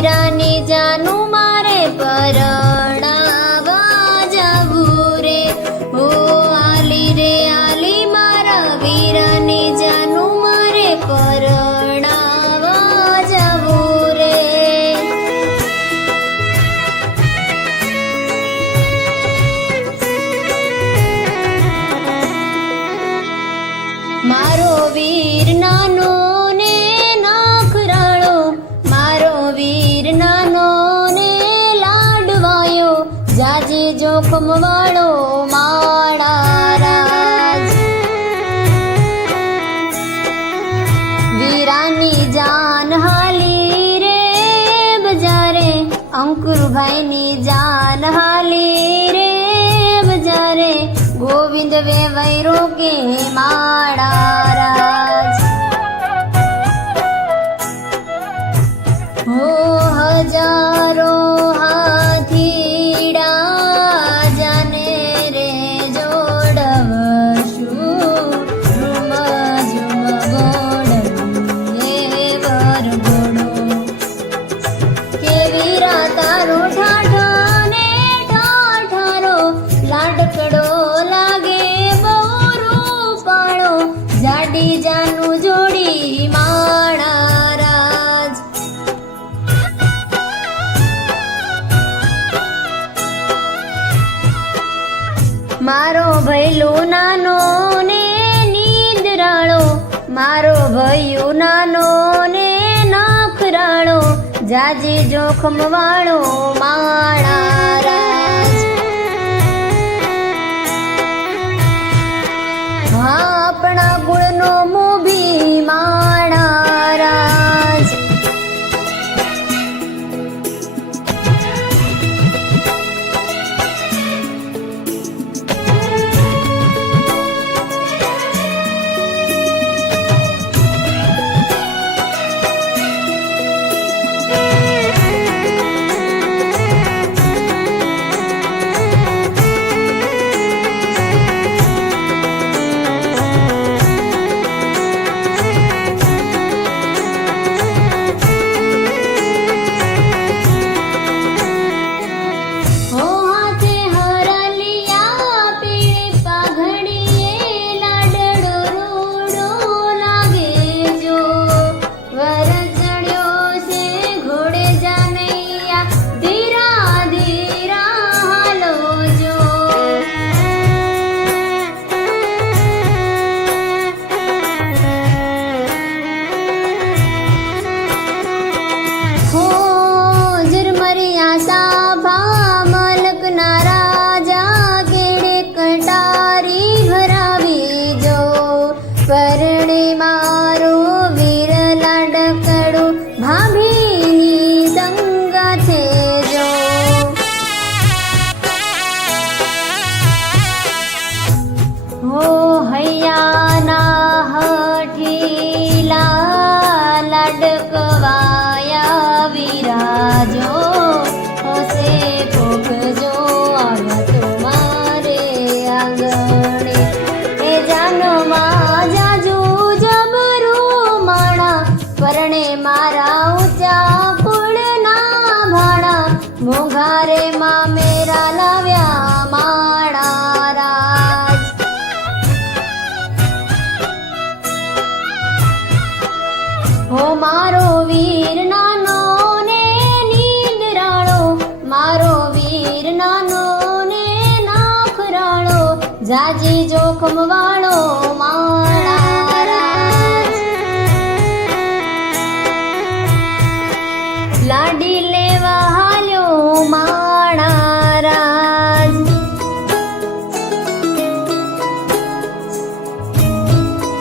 વીરાની જાનું મારે પરણાવા જાવું રે. હો આલી રે આલી મારા વીરાની જાનું મારે પરણાવા જાવું રે. મારો વીર નાનો ને નાખરાળો, મારો વીર નાનો ને લાડવાયો, જાજી જોખમ વાળો માળા રાજ. વીરાની જાન હાલી રે બજારે, અંકુરભાઈની જાન હાલી રે બજારે, ગોવિંદ વેવૈરો કે માળા રાજ. હો હજારો હાથીડા જાને રે જોડવશું, રૂમ ઝુમ ગોળવીએ વરઘોડો. કે વીરા તારો ઠાઠો ને ઠાઠારો, લાડકડો લાગે બહુ રૂપાળો, જાડી જાનું જોડી માળા રાજ. મારો ભૈલો નાનો ને નીંદરાળો, મારો ભૈયો નાનો ને નખરાળો, જાજી જોખમ વાળો માળા રાજ. હા આપણા ગુણનો મોભી માળા રાજ. પરણે મારો વીર લાડકડો, ભાભીની સંગાથે જો. હો હૈયાના હઠીલા લાડકવાયા વિરાજો, હોશે ભોગજો આવ્યા તો મારે આંગણે. એ જાનમાં જાજુ જબરું માણા, પરણે મારા ઊંચા કુળના ભાણા, મોંઘારે માં મેરા લાવ્યા માળા રાજ. હો મારો વીર નાનો ને નીંદરાળો, મારો વીર નાનો ને નાખરાળો, જાજી જોખમ વાળો માળા રાજ. લાડી